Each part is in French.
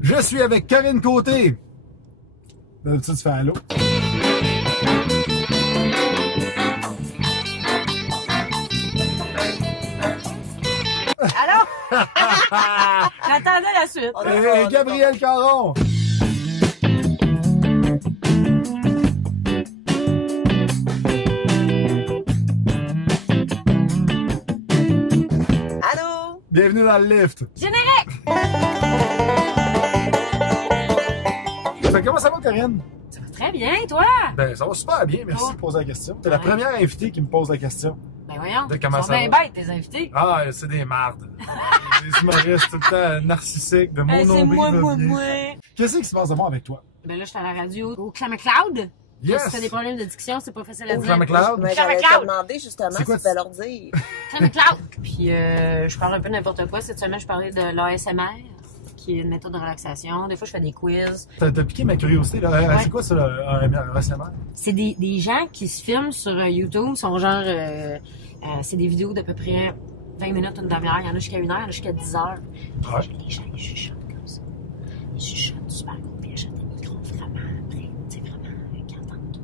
Je suis avec Karine Côté. D'habitude, tu fais allô. Allô? J'attendais la suite. Et Gabriel Caron. Allô? Bienvenue dans le lift. Générique! Comment ça va, Karine? Ça va très bien, toi? Ben, ça va super bien. Merci de poser la question. T'es la première invitée qui me pose la question. Ben voyons, De comment ils sont ça bien va? bêtes, tes invités. Ah, c'est des mardes. Des humoristes tout le temps narcissiques de mon C'est nombril moi. va bien. Qu'est-ce qui se passe de moi avec toi? Ben là, j'étais à la radio au Clamacloud. Yes! Si t'as des problèmes de diction, c'est pas facile à Au dire. Clamacloud? Mais j'allais te demander justement C'est si quoi, tu pouvais leur dire. Clamacloud. Puis je parle un peu de n'importe quoi. Cette semaine, je parlais de l'ASMR, qui est une méthode de relaxation. Des fois, je fais des quiz. T'as piqué ma curiosité, là. Ouais. C'est quoi ça, un ASMR? C'est des gens qui se filment sur YouTube, sont genre... c'est des vidéos d'à peu près 20 minutes, une demi-heure. Il y en a jusqu'à 1 heure, il y en a jusqu'à 10 heures. Ouais. Les gens, ils chuchotent comme ça. Ils chuchotent super gros, puis ils achètent des micros vraiment après, tu sais, vraiment cantants tout.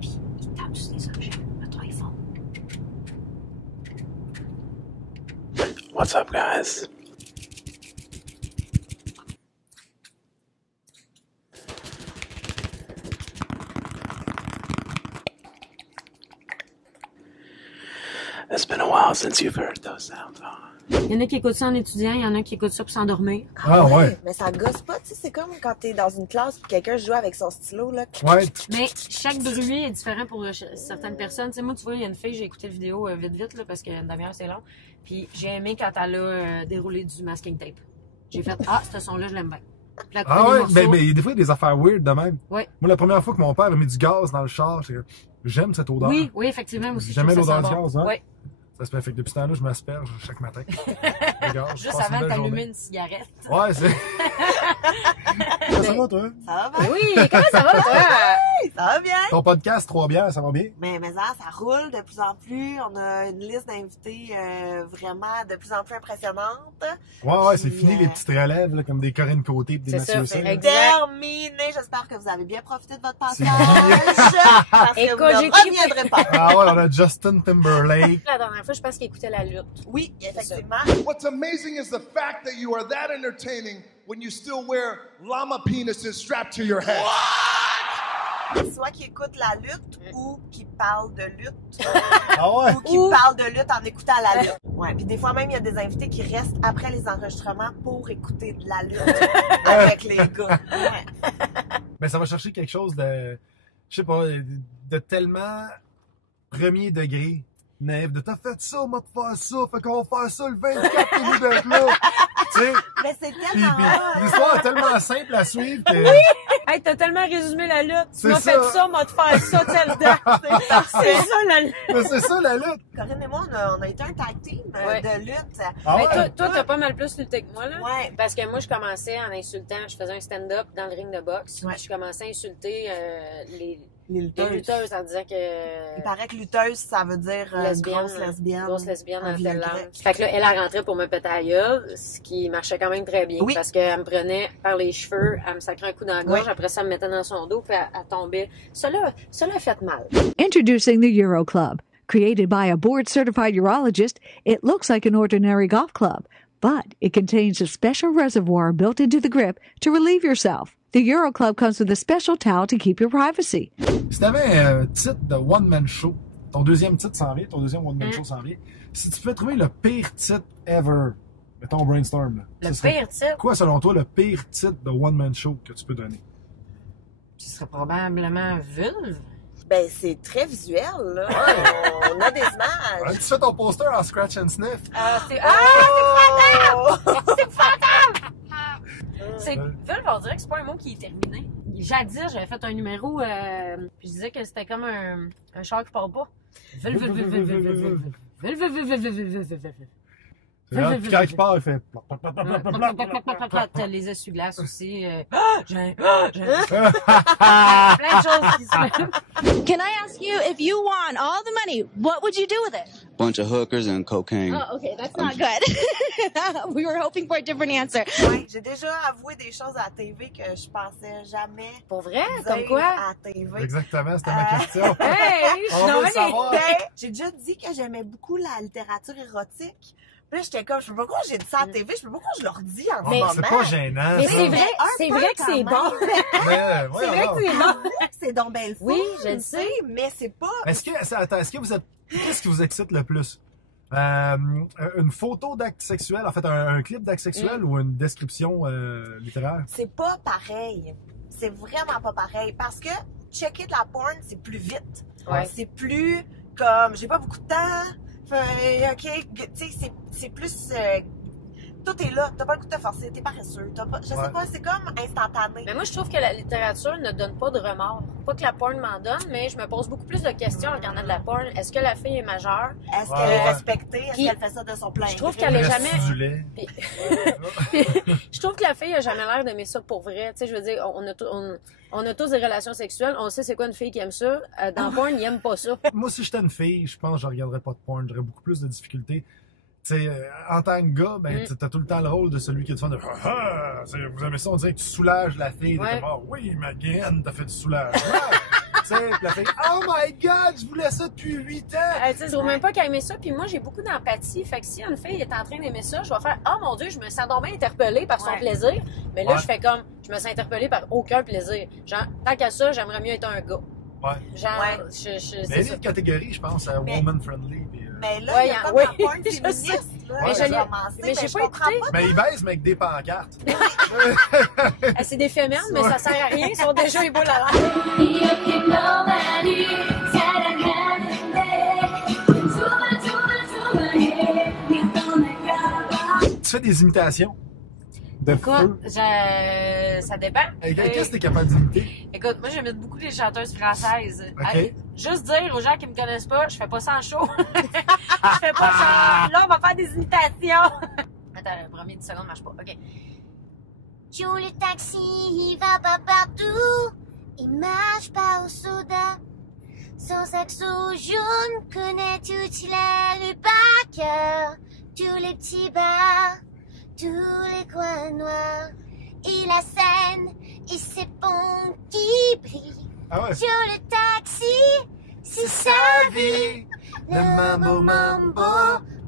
Puis ils tapent sur des objets, notre iPhone. What's up, guys? It's been a while since you've heard those sounds, huh? Il y en a qui écoutent ça en étudiant, il y en a qui écoutent ça pour s'endormir. Ah, ouais. Mais ça gosse pas, tu sais, c'est comme quand t'es dans une classe et quelqu'un joue avec son stylo, là. Ouais. Mais chaque bruit est différent pour certaines personnes. Tu sais, moi, tu vois, il y a une fille, j'ai écouté la vidéo vite, là, parce qu'une demi-heure, c'est long. Puis j'ai aimé quand elle a déroulé du masking tape. J'ai fait, ce son-là, je l'aime bien. Puis la Ah coupe des ouais, morceaux, mais des fois, il y a des affaires weird de même. Ouais. Moi, la première fois que mon père a mis du gaz dans le char, j'aime cette odeur. Oui, effectivement, moi aussi. je Jamais trouve ça l'odeur sent du bon. gaz, hein? Ouais. Ça se fait que depuis ce temps-là, je m'asperge chaque matin. Le gaz, je Juste passe une avant de belle t'allumer journée. une cigarette. Ouais, c'est... Ça va, toi? Ça va bien? Oui, comment ça va, toi? Ça va bien? Ton podcast, 3 bières, ça va bien? Mais ça roule de plus en plus. On a une liste d'invités vraiment de plus en plus impressionnante. Ouais, c'est Puis, fini les petites relèves, là, comme des Corinne Côté et des C'est Mathieu ça, C. exact. Terminé. J'espère que vous avez bien profité de votre C'est passage. Parce que Écoute, vous j'ai ne reviendrez pas. Ah ouais, on a Justin Timberlake. La dernière fois, je pense qu'il écoutait la lutte. Oui, effectivement. What's amazing is the fact that you are that entertaining when you still wear llama penises strapped to your head. Soit qui écoute la lutte ou qui parle de lutte. Ah ouais? Ou qui parle de lutte en écoutant la lutte. Ouais, puis des fois même, il y a des invités qui restent après les enregistrements pour écouter de la lutte avec les gars. Ouais. Ben, ça va chercher quelque chose de, je sais pas, de tellement premier degré. Naïf, de t'as fait ça, on va te faire ça, fait qu'on va faire ça le 24 et vous d'être là. Tu sais? Mais c'est Puis, tellement hot. l'histoire est tellement simple à suivre que. Hey, t'as tellement résumé la lutte. Tu C'est m'as ça. fait ça, m'a te faire ça, telle date. C'est ça, la lutte. Mais c'est ça la lutte. Corinne et moi, on a été un tag team Ouais. de lutte. Ah Mais ouais? toi, t'as pas mal plus lutté que moi, là. Ouais. Parce que moi, je commençais en insultant. Je faisais un stand-up dans le ring de boxe. Ouais. Je commençais à insulter les Les lutteuses en disant que... Il paraît que lutteuse, ça veut dire grosse lesbienne. Grosse lesbienne en en vieux telle langue. grec. Fait que là, elle rentrait pour me péter à la gueule, ce qui marchait quand même très bien. Oui. Parce qu'elle me prenait par les cheveux, elle me sacrait un coup dans la gorge, Oui. après ça, elle me mettait dans son dos, puis elle tombait. Cela a fait mal. Introducing the Euro Club. Created by a board-certified urologist, it looks like an ordinary golf club, but it contains a special reservoir built into the grip to relieve yourself. The Euro Club comes with a special towel to keep your privacy. Si t'avais un titre de one-man show, ton deuxième titre s'en vient, ton deuxième one-man show s'en vient, si tu pouvais trouver le pire titre ever, mettons brainstorm, là, Le ce serait pire titre, quoi selon toi le pire titre de one-man show que tu peux donner? ce serait probablement vulve. Ben, c'est très visuel, là. On a des images. Ouais, tu fais ton poster en scratch and sniff. C'est C'est vulve, on dirait que c'est pas un mot qui est terminé. Jadis, j'avais fait un numéro, puis je disais que c'était comme un char qui parle pas. Vulve. C'est vrai. Puis quand il part, il fait... T'as les essuie-glaces aussi. J'ai plein de choses qui se mettent. Can I ask you, if you won all the money, what would you do with it? Bunch of hookers and cocaine. Oh, okay, that's not good. We were hoping for a different answer. Ouais, j'ai déjà avoué des choses à la TV que je pensais jamais Pour vrai? dire Comme quoi? à la TV. Exactement, c'était ma question. Hey, je suis On veut dans le savoir. Ben, j'ai déjà dit que j'aimais beaucoup la littérature érotique. Puis là, j'étais comme, je sais pas pourquoi j'ai dit ça à la TV, je sais pas pourquoi je leur dis en ce Mais moment. c'est pas gênant. Mais ça. c'est vrai, Un c'est peu vrai que quand c'est même. bon. Mais, C'est vrai que c'est bon. C'est donc belle le fun, Oui, je le tu sais, mais c'est pas... Est-ce que vous êtes... Qu'est-ce qui vous excite le plus? Une photo d'acte sexuel, en fait, un clip d'acte sexuel ou une description littéraire? C'est pas pareil. C'est vraiment pas pareil. Parce que checker de la porn, c'est plus vite. Ouais. C'est plus comme, j'ai pas beaucoup de temps. OK, tu sais, c'est plus... tout est là. T'as pas le goût de te forcer. T'es paresseux. Je sais pas, c'est comme instantané. Mais moi, je trouve que la littérature ne donne pas de remords. Pas que la porn m'en donne, mais je me pose beaucoup plus de questions en regardant de la porn. Est-ce que la fille est majeure? Est-ce qu'elle est respectée? Est-ce Puis, qu'elle fait ça de son plein je trouve gré? qu'elle est Reste jamais... du lait. Je trouve que la fille a jamais l'air d'aimer ça pour vrai. Tu sais, je veux dire, on a tous des relations sexuelles. On sait c'est quoi une fille qui aime ça. Dans porn, ils aiment pas ça. Moi, si j'étais une fille, je pense que je regarderais pas de porn. J'aurais beaucoup plus de difficultés. Tu sais, en tant que gars, ben, t'as tout le temps le rôle de celui qui est de fun de vous aimez ça, on dirait que tu soulages la fille. Ouais. T'es comme, oui, ma graine, t'as fait du soulagement. Tu sais, puis la fille, oh my god, je voulais ça depuis 8 ans. Tu sais, je trouve même pas qu'elle aimait ça. Puis moi, j'ai beaucoup d'empathie. Fait que si une fille est en train d'aimer ça, je vais faire, oh mon Dieu, je me sens donc bien interpellée par son Ouais. plaisir. Mais là, Ouais. je fais comme, je me sens interpellée par aucun plaisir. Genre, tant qu'à ça, j'aimerais mieux être un gars. Ouais. Genre, Ouais. Mais c'est il y ça. a une catégorie, je pense, à Mais- woman friendly. Puis, Mais là, Ouais, il y a comme oui, la porn je sais. féministe. Là, Mais qui je a l'ai- commencé, mais j'ai je pas comprends écouté. pas. Mais ils baissent, mais avec des pancartes. C'est des fémènes, mais ça sert à rien. Ils sont déjà les boules à l'air. Tu fais des imitations de Quoi? feu. Ça dépend. Qu'est-ce que t'es capable d'imiter? Écoute, moi, j'aime beaucoup les chanteuses françaises. Ok. Allez, juste dire aux gens qui me connaissent pas, je fais pas ça en show. Je fais pas ça. Là, on va faire des imitations. Attends, le premier 10 secondes marche pas. OK. Joue le taxi, il va pas partout, il marche pas au soda. Son saxo jaune connaît toutes les rues par cœur, tous les petits bars, tous les coins noirs. Il a scène et ses ponts qui brillent. Ah ouais. Sur le taxi, c'est sa vie. Le mambo mambo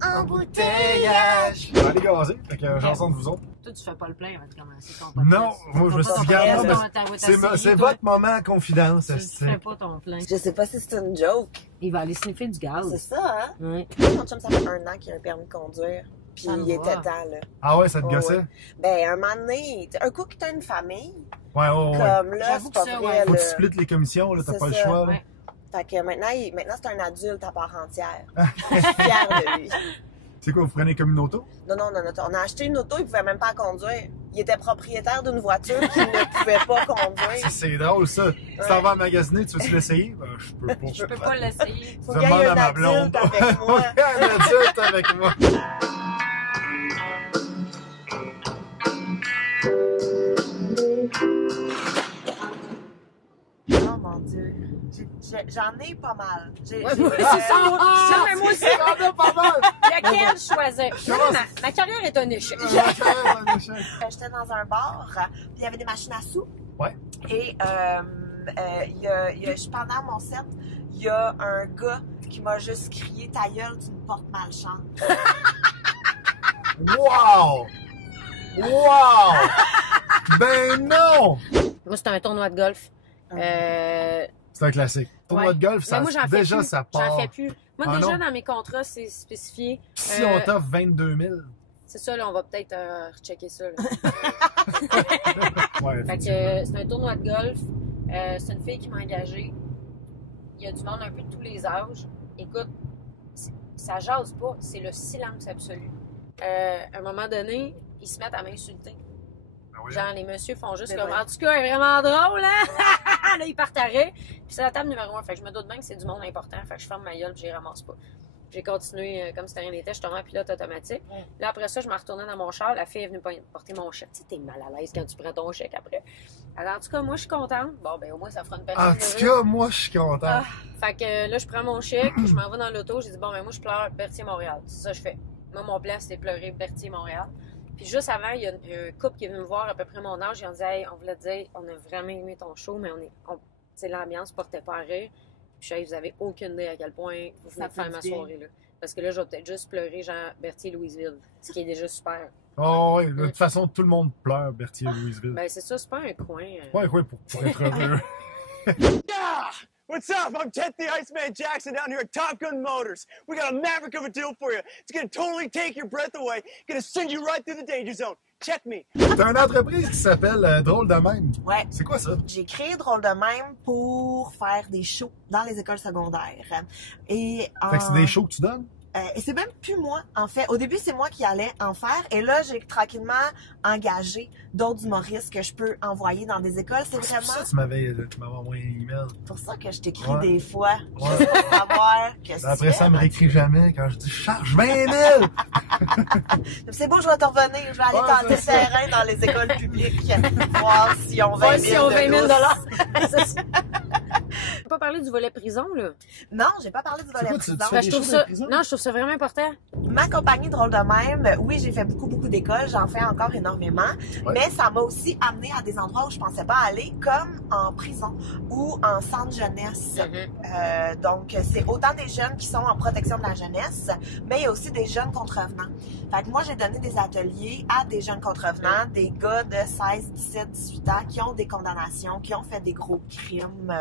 embouteillage. Allez gazer, fait que chanson de vous autres. Toi, tu fais pas le plein avant de commencer ton podcast. Non, moi je me suis dit, regarde, c'est votre moment confidence. Tu fais pas ton plein. Je sais pas si c'est une joke. Il va aller sniffer du C'est gaz. ça, hein? Ouais. Mon chum, ça fait 1 an qu'il a un permis de conduire. Puis Ça me il était va. temps, là. Ah ouais, ça te Ouais, gossait? ouais. Ben, un moment donné, un coup que t'as une famille, Ouais. comme là, J'avoue c'est pas que ça, vrai, ouais. Faut que là. tu splits les commissions, là, t'as C'est pas le ça, choix. là. ouais. Fait que maintenant, c'est un adulte à part entière. Je suis fière de lui. C'est quoi, vous prenez comme une auto? Non, on a acheté une auto, il pouvait même pas conduire. Il était propriétaire d'une voiture qu'il ne pouvait pas conduire. C'est drôle ça. Si t'en vas magasiner, tu veux-tu l'essayer? Ben, je peux pas. Je peux pas l'essayer. Faut Je qu'il y demande ait à un ma blonde. adulte avec moi. Un adulte avec moi. Oh mon Dieu. J'en ai pas mal. Ouais, c'est ça. Non, mais moi aussi. J'en ai pas mal. Lequel choisir? Ma carrière est un échec. J'étais dans un bar, puis il y avait des machines à sous. Ouais. Et pendant mon set, il y a un gars qui m'a juste crié « Ta gueule, tu me portes malchance. Wow! Wow! Ben non! Moi, c'était un tournoi de golf. C'est un classique. Tournoi Ouais. de golf, ça, Mais moi, j'en fais déjà, plus. ça part. J'en fais plus. Moi, Ah déjà, non? dans mes contrats, c'est spécifié. Si on t'offre 22 000. C'est ça, là, on va peut-être rechecker ça. Là. Ouais, Fait effectivement. que c'est un tournoi de golf. C'est une fille qui m'a engagée. Il y a du monde un peu de tous les âges. Écoute, ça jase pas. C'est le silence absolu. À un moment donné, ils se mettent à m'insulter. Ah oui. Genre, les messieurs font juste Mais comme, ouais. en tout cas, elle est vraiment drôle, hein? Là, ils partent à rire. Puis c'est la table numéro 1. Fait que je me doute bien que c'est du monde important. Fait que je ferme ma gueule puis j'y ramasse pas. J'ai continué comme si rien n'était. Je tombais en pilote automatique. Là, après ça, je me retournais dans mon char. La fille est venue porter mon chèque. Tu sais, t'es mal à l'aise quand tu prends ton chèque après. Alors, en tout cas, moi, je suis contente. Bon, ben au moins, ça fera une personne En tout cas, moi, je suis content. Ah, fait que là, je prends mon chèque, je m'en vais dans l'auto. J'ai dit, bon, ben moi, je pleure Berthier-Montréal. C'est ça que je fais. Moi, mon plan, c'était pleurer Berthier-Montréal. Puis juste avant, il y a un couple qui est venu me voir à peu près mon âge. Ils ont dit, hey, on voulait te dire, on a vraiment aimé ton show, mais l'ambiance portait pas à rire. Puis vous avez aucune idée à quel point vous venez de faire ma soirée, là. Parce que là, je vais peut-être juste pleurer genre Berthier-Louisville, ce qui est déjà super. Oh, oui, de toute façon, tout le monde pleure, Berthier-Louisville. Ben, c'est ça, c'est pas un coin. Pas un coin pour être heureux. Yeah! What's up? I'm Ted the Iceman Jackson down here at Top Gun Motors. We got a maverick of a deal for you. It's gonna totally take your breath away. Gonna send you right through the danger zone. Check me. T'as une entreprise qui s'appelle Drôle de même. Ouais. C'est quoi ça? J'ai créé Drôle de même pour faire des shows dans les écoles secondaires. Et Fait que c'est des shows que tu donnes? Et c'est même plus moi, en fait. Au début, c'est moi qui allais en faire. Et là, j'ai tranquillement engagé d'autres humoristes que je peux envoyer dans des écoles. C'est C'est vraiment pour ça que tu m'avais envoyé un email. pour ça que je t'écris Ouais. des fois. Ouais. Juste pour savoir que si Après tu ça, elle fais, me réécrit jamais quand je dis « Je charge 20 000! » c'est beau, je vais te revenir. Je vais aller Ouais, tenter le c'est ça. terrain dans les écoles publiques. Voir si on 20 Voir 000 si on 20 000 de C'est ça. On peut pas parler du volet prison, là. Non, j'ai pas parlé du volet quoi, tu- prison. tu fais Ben, des je trouve shows ça, de prison? non, je trouve ça vraiment important. Ma compagnie Drôle de même, oui, j'ai fait beaucoup d'écoles, j'en fais encore énormément, Ouais. mais ça m'a aussi amené à des endroits où je pensais pas aller, comme en prison ou en centre jeunesse. Donc, c'est autant des jeunes qui sont en protection de la jeunesse, mais il y a aussi des jeunes contrevenants. Fait que moi, j'ai donné des ateliers à des jeunes contrevenants, des gars de 16, 17, 18 ans qui ont des condamnations, qui ont fait des gros crimes.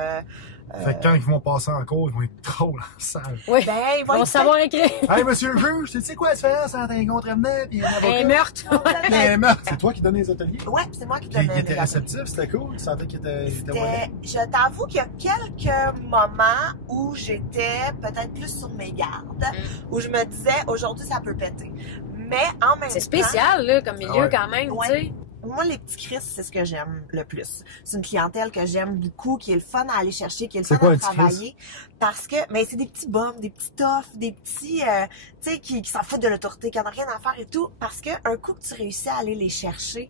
Fait que quand ils vont passer en cours, ils vont être drôles en salle. Oui. Ben, ils Ils vont vont être savoir écrire. Hey, monsieur le juge, tu sais quoi la différence entre un contrevenant et un avocat? Un meurtre. Puis un meurtre. C'est toi qui donnais les ateliers? Ouais, c'est moi qui Puis donnais il les était ateliers. réceptif, c'était cool. Tu sentais qu'il était ouais. Je t'avoue qu'il y a quelques moments où j'étais peut-être plus sur mes gardes, où je me disais aujourd'hui ça peut péter. Mais en même temps, C'est spécial, là, comme milieu, Ouais. quand même, Ouais. tu sais. moi les petits Chris, c'est ce que j'aime le plus. C'est une clientèle que j'aime beaucoup, qui est le fun à aller chercher, qui est le C'est fun quoi, à un petit Chris? travailler. Parce que, mais c'est des petits bums, des petits toffs, des petits, tu sais, qui s'en foutent de l'autorité, qui n'en ont rien à faire et tout. Parce que un coup que tu réussis à aller les chercher,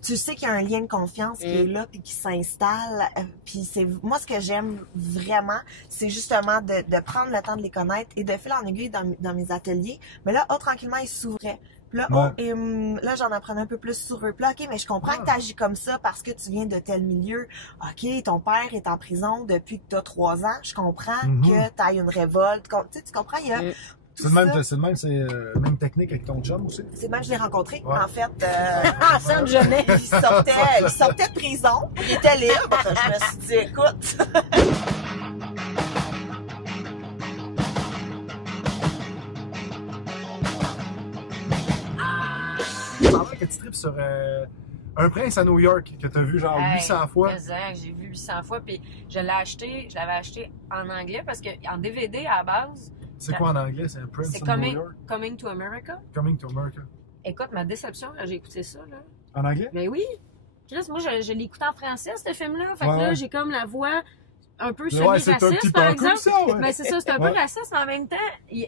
tu sais qu'il y a un lien de confiance qui est là puis qui s'installe. Puis c'est moi ce que j'aime vraiment, c'est justement de prendre le temps de les connaître et de fil en aiguille dans mes ateliers. Mais là, tranquillement, ils s'ouvraient. Puis là, Ouais. là, j'en apprenais un peu plus sur eux. Puis là, OK, mais je comprends que tu agis comme ça parce que tu viens de tel milieu. OK, ton père est en prison depuis que tu as 3 ans. Je comprends que tu as une révolte. Tu comprends? Il y a tout C'est le même, ça. c'est même technique avec ton chum aussi? C'est même que je l'ai rencontré, Ouais. en fait. Ah, ça, de jeunesse. Il sortait de prison, il était libre. Je me suis dit, écoute. Pendant que tu tripes sur Un prince à New York que t'as vu genre 800 fois. Exact, j'ai vu 800 fois, puis je l'avais acheté en anglais parce qu'en DVD à la base. C'est quoi en anglais? C'est un Prince C'est of New York? Coming to America. Coming to America. Écoute, ma déception, quand j'ai écouté ça, là. En anglais? Ben oui. Chris, moi, je l'ai écouté en français, ce film-là. Fait que Ouais, là, ouais. j'ai comme la voix un peu Ouais, semi-raciste, c'est un petit peu par un coup, exemple. ça, ouais. Ben, c'est ça, c'est un Ouais. peu raciste, mais en même temps,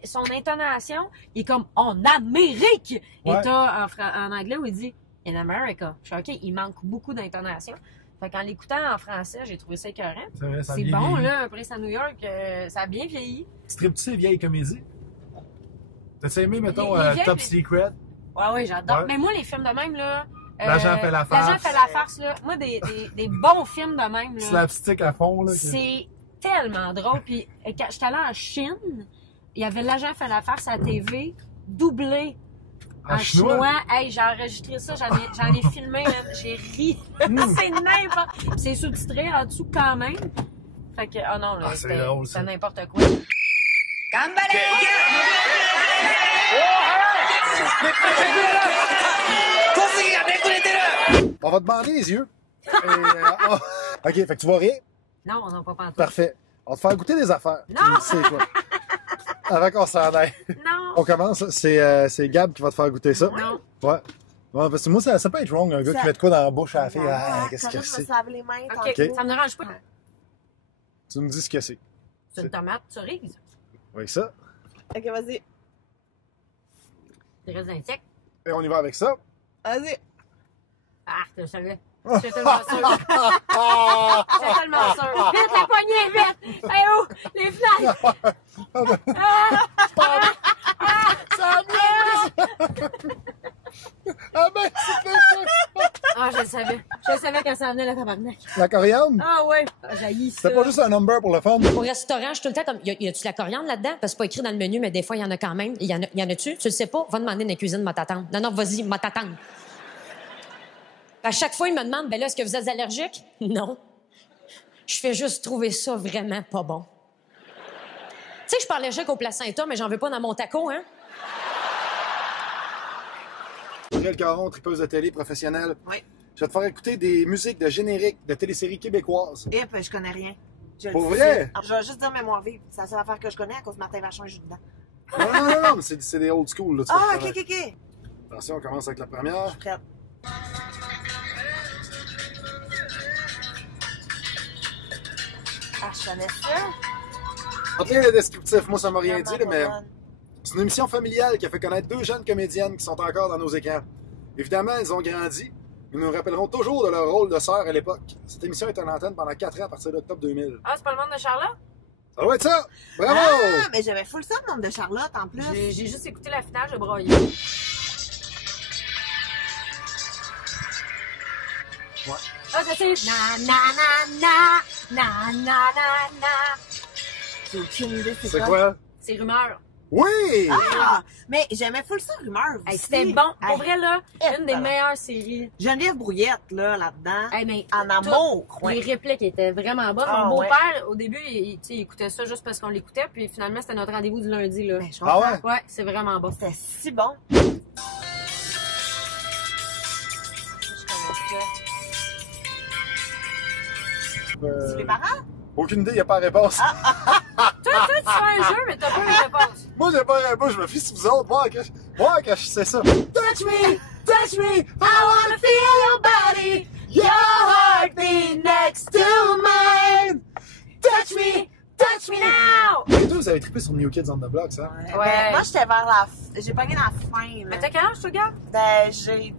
son intonation, il est comme « En Amérique! » Et Ouais. t'as en anglais où il dit « In America ». Je suis OK, il manque beaucoup d'intonation. Fait qu'en l'écoutant en français, j'ai trouvé ça écœurant. C'est vrai, ça a C'est bien bon, vieilli. là, un Prince à New York, ça a bien vieilli. Tu tripes-tu ces vieilles comédies? T'as aimé, mettons, Les vieilles, Top mais- Secret? Ouais, j'adore. Ouais. Mais moi, les films de même, là... L'agent fait la farce. L'agent fait la farce, là. Moi, des bons films de même, là. Slapstick à fond, là. C'est tellement drôle. Puis quand j'étais allée en Chine, il y avait l'agent fait la farce à la TV, doublé en chinois. Hey, j'ai enregistré ça, j'en ai filmé, là. J'ai ri. C'est n'importe. Puis c'est sous-titré en dessous quand même. Fait que, oh non, là, Ah, c'est drôle, ça. c'était n'importe quoi. On va te bander les yeux. OK, fait que tu vois rien? Non, on n'a pas pantoute. Parfait. On va te faire goûter des affaires. Non! Tu sais quoi? Avant qu'on s'en aille. Non! On commence. C'est Gab qui va te faire goûter ça. Non. Ouais. Ouais, parce que moi, ça peut être wrong, un gars qui met de quoi dans la bouche à la fille. Ah, qu'est-ce que Je me c'est? suis lavé les mains. OK, tantôt. ça me dérange pas. Tu me dis ce que c'est. C'est une tomate cerise. Avec ça. Ok, vas-y. Il reste un sec. Et on y va avec ça. Vas-y. Ah, je le savais. J'étais tellement sûre. J'étais tellement sûre. Vite, la poignée, vite! Hey, oh! Les fenêtres! Ça Ah ben, Ah, je le savais. Je le savais quand ça venait, la tabarnak. la coriandre? Ah ouais, j'haïs ça. C'était pas juste un number pour le fun. Au restaurant, je suis tout le temps comme, y a-tu la coriandre là-dedans? Parce que c'est pas écrit dans le menu, mais des fois, il y en a quand même. Y en a-tu? Tu le sais pas? Va demander dans la cuisine, ma t'attendre. Non, vas-y, ma t'attendre. À chaque fois, il me demande, ben là, est-ce que vous êtes allergique? Non. Je fais juste trouver ça vraiment pas bon. Tu sais, je suis pas allergique au placenta, mais j'en veux pas dans mon taco, hein? Gabrielle Caron, tripeuse de télé professionnelle. Oui. Je vais te faire écouter des musiques de génériques de téléséries québécoises. Et puis, je connais rien. Pour vrai? Je vais juste dire Mémoire vive. C'est la seule affaire que je connais à cause de Martin Vachon et joue dedans. Non, mais c'est des old school. Là, Ah, ok. Attention, on commence avec la première. Je suis prête. Ah, je connais ça. En tout cas, le descriptif, moi, ça m'a rien dit, là, mais Vraiment c'est une émission familiale qui a fait connaître deux jeunes comédiennes qui sont encore dans nos écrans. Évidemment, elles ont grandi. Ils nous rappelleront toujours de leur rôle de sœur à l'époque. Cette émission est en antenne pendant 4 ans à partir d'octobre 2000. Ah, c'est pas le monde de Charlotte? Ça doit être ça! Bravo! Ah, mais j'avais full ça, le nom de Charlotte, en plus. J'ai juste écouté la finale, j'ai broyé. Ouais. Ah, ça c'est na na na na na na na. J'ai aucune idée, C'est quoi? C'est Rumeur. Oui! Ah! Mais j'aimais full ça, Rumeur. Hey, aussi. c'était bon. Pour Hey, vrai, là, une des voilà. meilleures séries. Geneviève Brouillette, là-dedans. Hey, mais En amour. toutes Ouais. Les répliques étaient vraiment bonnes. Ah, Mon ouais. beau-père, au début, il écoutait ça juste parce qu'on l'écoutait, puis finalement, c'était notre rendez-vous du lundi, là. Ben, je Ah comprends. ouais? Ouais, c'est vraiment bon. C'était si bon. Je connais ça. C'est les parents? Aucune idée, il n'y a pas de réponse. Toi, tu fais un jeu, mais t'as pas les réponses. Moi, j'ai pas de réponse, je me fie sur vous autres. Moi, que je sais ça. Touch me, I wanna feel your body, your heartbeat next to mine. Touch me now. Les deux, vous avez trippé sur New Kids on the Block, ça? Ouais. Ouais. Ben, moi, j'étais vers la j'ai pogné la fin, là. Mais t'as quel âge, toi, gars? Ben, j'ai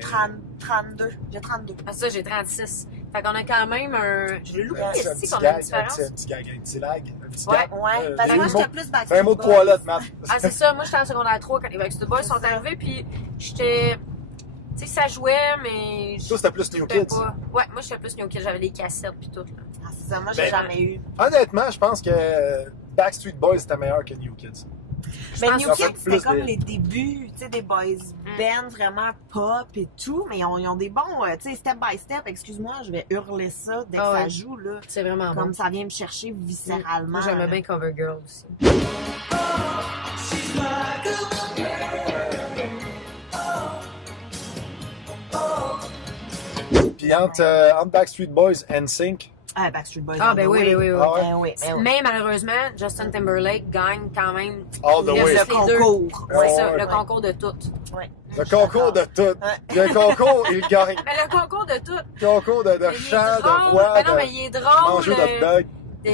32. J'ai 32. Ah, ça, j'ai 36. Fait qu'on a quand même un. Je l'ai loupé C'est un ici petit qu'on a une gag, différence. un petit gag, un petit lag, un petit Ouais. gag. Ouais, parce que moi, j'étais plus Backstreet Fais un mot de Boys. toilette, Matt. Ah, c'est ça. Moi, j'étais en secondaire 3 quand les Backstreet Boys sont arrivés, puis j'étais. Tu sais, ça jouait, mais. Toi, c'était plus New j'étais Kids. pas. Ouais, moi, j'étais plus New Kids. J'avais les cassettes, puis tout. Là. Ah, c'est ça, moi, j'ai Ben, jamais eu. Honnêtement, je pense que Backstreet Boys était meilleur que New Kids. Mais pense New que ça Kids, fait c'était plus comme des- les débuts, tu sais, des boys bands vraiment pop et tout, mais ils ont des bons, tu sais, step by step, excuse-moi, je vais hurler ça dès que Ah ça ouais. joue, là. C'est vraiment Comme bon. ça vient me chercher viscéralement. Moi, j'aimais là. bien Cover Girl aussi. Puis entre Backstreet Boys and NSYNC, Ah, Backstreet Boys. Ah, all ben the oui, way. oui, oui. Ah ouais? Ben oui, ben oui. Mais malheureusement, Justin Timberlake gagne quand même. All the Il way. reste Le les deux. concours. C'est Ouais, ça, ouais. le concours de tout. Ouais. le concours de tout. Le concours, il gagne. Mais le concours de tout. Le concours de Il est chant, de drôle. voix, Ben non, de mais il est drôle. manger de dog. Tu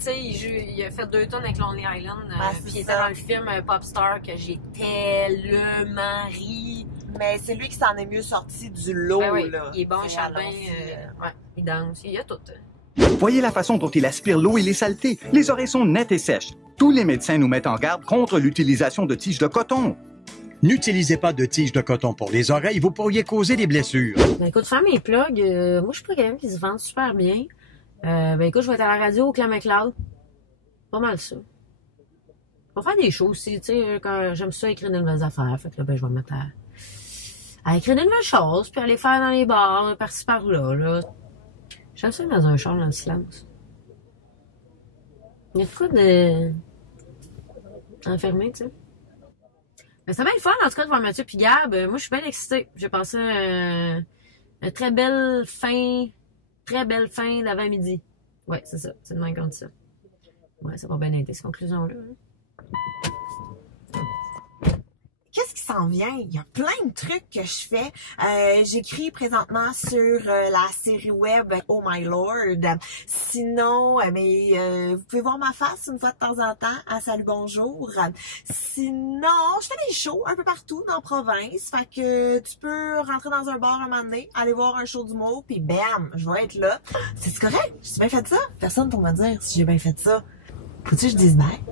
sais, il a fait 2 tonnes avec Lonely Island. c'est Puis il était ça. dans le film Popstar que j'ai tellement ri. Mais c'est lui qui s'en est mieux sorti du lot, Ben oui, là. il est bon, il C'est chante bien. allons-y, Ouais, il danse, il y a tout. Voyez la façon dont il aspire l'eau et les saletés. Les oreilles sont nettes et sèches. Tous les médecins nous mettent en garde contre l'utilisation de tiges de coton. N'utilisez pas de tiges de coton pour les oreilles, vous pourriez causer des blessures. Ben écoute, faire mes plugs, moi je suis pas quelqu'un qui se vend super bien. Ben écoute, je vais être à la radio au Clan McLeod. Pas mal ça. On va faire des choses aussi, tu sais, quand j'aime ça écrire de nouvelles affaires. Fait que là, ben je vais me mettre à écrire de nouvelles choses, puis aller faire dans les bars, par-ci par-là, là. J'aime ça dans un char dans le silence. Il y a de quoi de enfermé, tu sais. Mais c'est bien le fun, en tout cas, de voir Mathieu puis Gab. Moi, je suis bien excitée. J'ai passé une très belle fin d'avant-midi. Ouais, c'est ça. C'est de même qu'on dit ça. Ouais, ça va bien aider, cette conclusion-là. Qu'est-ce qui s'en vient. Il y a plein de trucs que je fais. J'écris présentement sur la série web Oh My Lord. Sinon, vous pouvez voir ma face une fois de temps en temps à Salut Bonjour. Sinon, je fais des shows un peu partout dans la province. Fait que tu peux rentrer dans un bar un moment donné, aller voir un show d'humour, puis bam, je vais être là. C'est correct? J'ai bien fait ça? Personne pour me dire si j'ai bien fait ça. Faut-tu que je dise bye?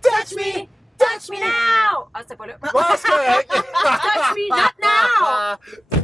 Touch me! Touch me now! Ah, c'était pas là. Bon, c'est correct. Touch me not now!